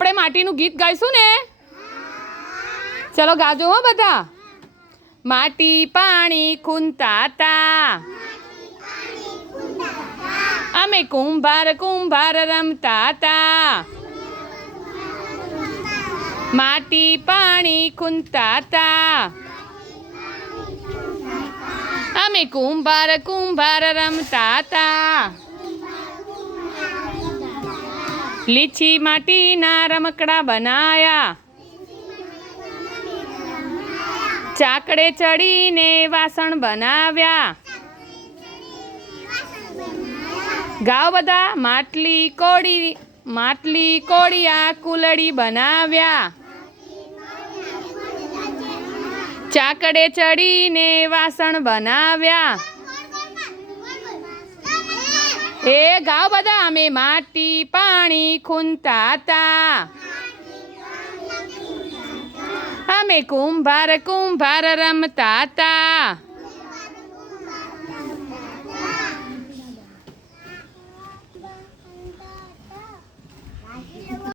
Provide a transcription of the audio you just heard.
આપણે માટીનું ગીત ગાઈશું ને? ચલો ગાજો હો બધા. માટી પાણી ખૂંતા તા અમે કુંભાર કુંભાર રમતા તા માટી પાણી ખૂંતા તા અમે કુંભાર કુંભાર રમતા તા લીચી માટીના રમકડા બનાયા. ચાકડે ચડીને વાસણ બનાવ્યા. ગાવ બધા માટલી કોડી માટલી કોડિયા કુલડી બનાવ્યા. ચાકડે ચડીને વાસણ બનાવ્યા. એ ગાવ બધા અમે માટી પાણી ખૂંતા તા અમે કુંભાર કુંભાર રમતા તા